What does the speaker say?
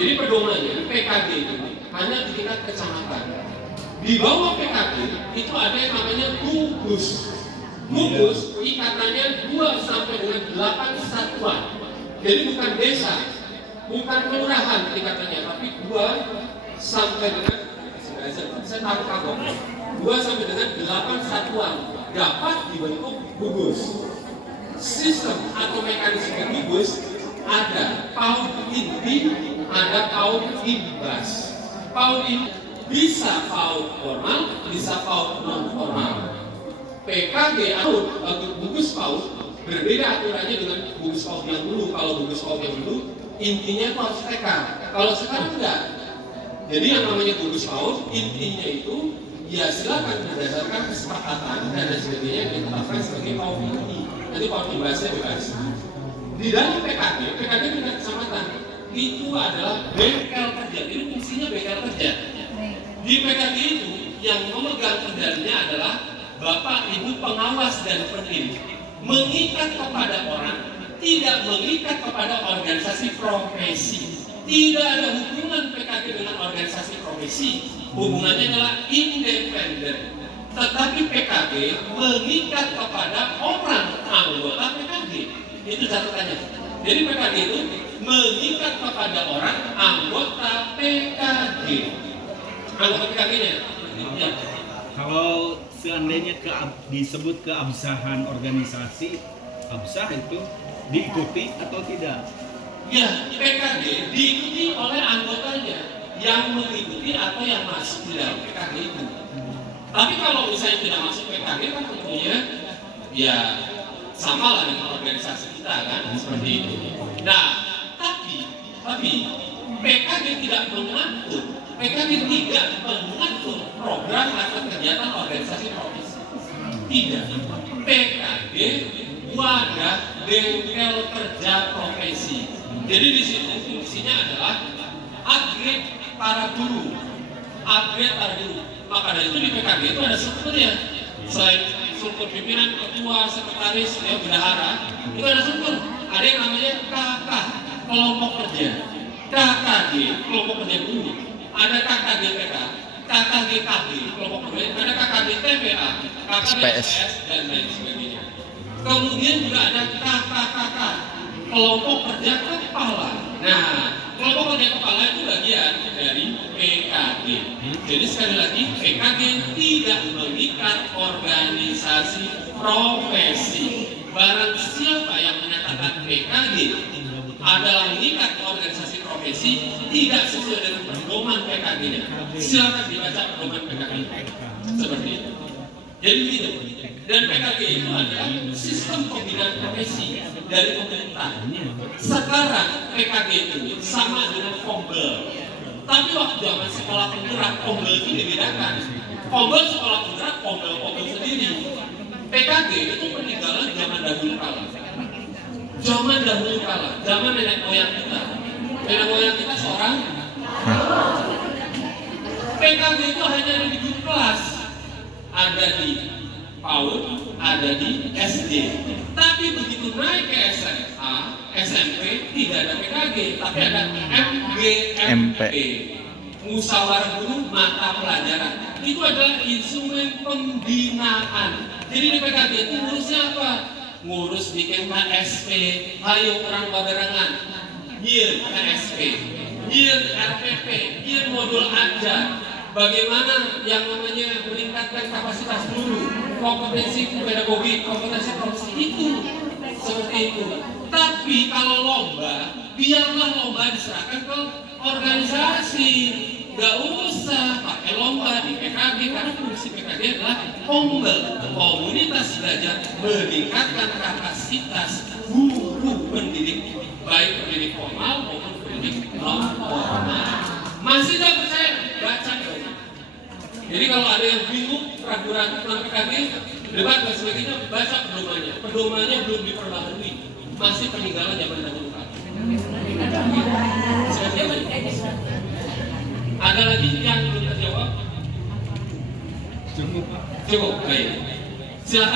Jadi pedomannya PKG itu hanya di tingkat kecamatan. Di bawah PKG itu ada yang namanya gugus. Gugus ikatannya 2 sampai dengan 8 satuan. Jadi bukan desa, bukan kelurahan tingkatannya, tapi 2 sampai dengan saya taruh kagok 2 sampai dengan 8 satuan dapat dibentuk gugus. Sistem atau mekanisme gugus ada PAUD inti, ada PAUD imbas. PAUD inti bisa PAUD formal, bisa PAUD non formal. PKG atau gugus PAUD berbeda aturannya dengan gugus PAUD yang dulu. Kalau gugus PAUD yang dulu intinya itu harus TK. Kalau sekarang enggak. Jadi yang namanya gugus PAUD intinya itu ya silakan berdasarkan kesepakatan dan sebagainya ditetapkan sebagai PAUD inti. Jadi PAUD imbasnya bebas. Di dalam PKG tingkat kecamatan itu adalah bengkel kerja. Jadi fungsinya bengkel kerja. Di PKG itu yang memegang kendalinya adalah Bapak Ibu pengawas dan pendidik, mengikat kepada orang, tidak mengikat kepada organisasi profesi. Tidak ada hubungan PKG dengan organisasi profesi, hubungannya adalah independen. Tetapi PKG mengikat kepada orang anggota PKG. Itu catatannya. Jadi PKG itu mengikat kepada orang anggota PKG. Anggota PKG-nya. Ya. Kalau seandainya disebut keabsahan organisasi, absah itu diikuti atau tidak? Ya, PKG diikuti oleh anggotanya yang mengikuti atau yang masuk di dalam PKG itu. Tapi kalau misalnya tidak masuk PKG kan tentunya ya sama lah dengan organisasi kita kan seperti itu. Nah, tapi PKG tidak mengatur program atau kegiatan organisasi profesi. Tidak. PKG wadah bengkel kerja profesi. Jadi di situ fungsinya adalah upgrade para guru. Maka dari itu di PKG itu ada strukturnya. Selain struktur pimpinan, ketua, sekretaris, ya bendahara, itu ada struktur. Ada yang namanya KK, kelompok kerja. KKG, kelompok kerja guru. Ada KKGPK, KKGKB, kelompok kerja. Ada KKGTPA, KKGPS, dan lain sebagainya. Kemudian juga ada KKKK, kelompok kerja kepala. Nah, kelompok kerja kepala itu bagian dari PKG. Jadi sekali lagi, PKG tidak mengikat organisasi profesi. Barang siapa yang menyatakan PKG adalah mengikat organisasi profesi tidak sesuai dengan pedoman PKG-nya. Silakan dibaca pedoman PKG. Seperti itu. Jadi begitu. Dan PKG itu adalah sistem pembinaan profesi dari pemerintah. Sekarang PKG itu sama dengan Pombel. Tapi waktu zaman sekolah penggerak, Pombel itu dibedakan. Pombel sekolah penggerak, Pombel sendiri. PKG itu peninggalan zaman dahulu kala. Zaman nenek moyang kita. Nenek moyang kita seorang. PKG itu hanya ada di guru kelas. Ada di PAUD, ada di SD. Tapi begitu naik ke SMA, SMP tidak ada PKG, tapi ada MGMP, Musyawarah Guru Mata Pelajaran. Itu adalah instrumen pembinaan. Jadi di PKG itu ngurusnya apa? Ngurus bikin KSP, ayo orang bagerangan, YIR KSP, YIR RPP, YIR modul aja. Bagaimana yang namanya meningkatkan kapasitas guru, kompetensi pedagogik, kompetensi profesi itu seperti itu. Tapi kalau lomba, biarlah lomba diserahkan ke organisasi. Gak usah pakai lomba di PKG karena fungsi PKG adalah komunitas belajar meningkatkan kapasitas guru pendidik, baik pendidik formal maupun pendidik non formal. Masih tidak percaya? Baca dong. Jadi kalau ada yang bingung, ragu-ragu tentang PKG, debat dan sebagainya, baca pedomannya. Pedomannya belum diperbarui, masih peninggalan zaman dahulu. Ada lagi yang belum terjawab? Cukup, baik. Silakan.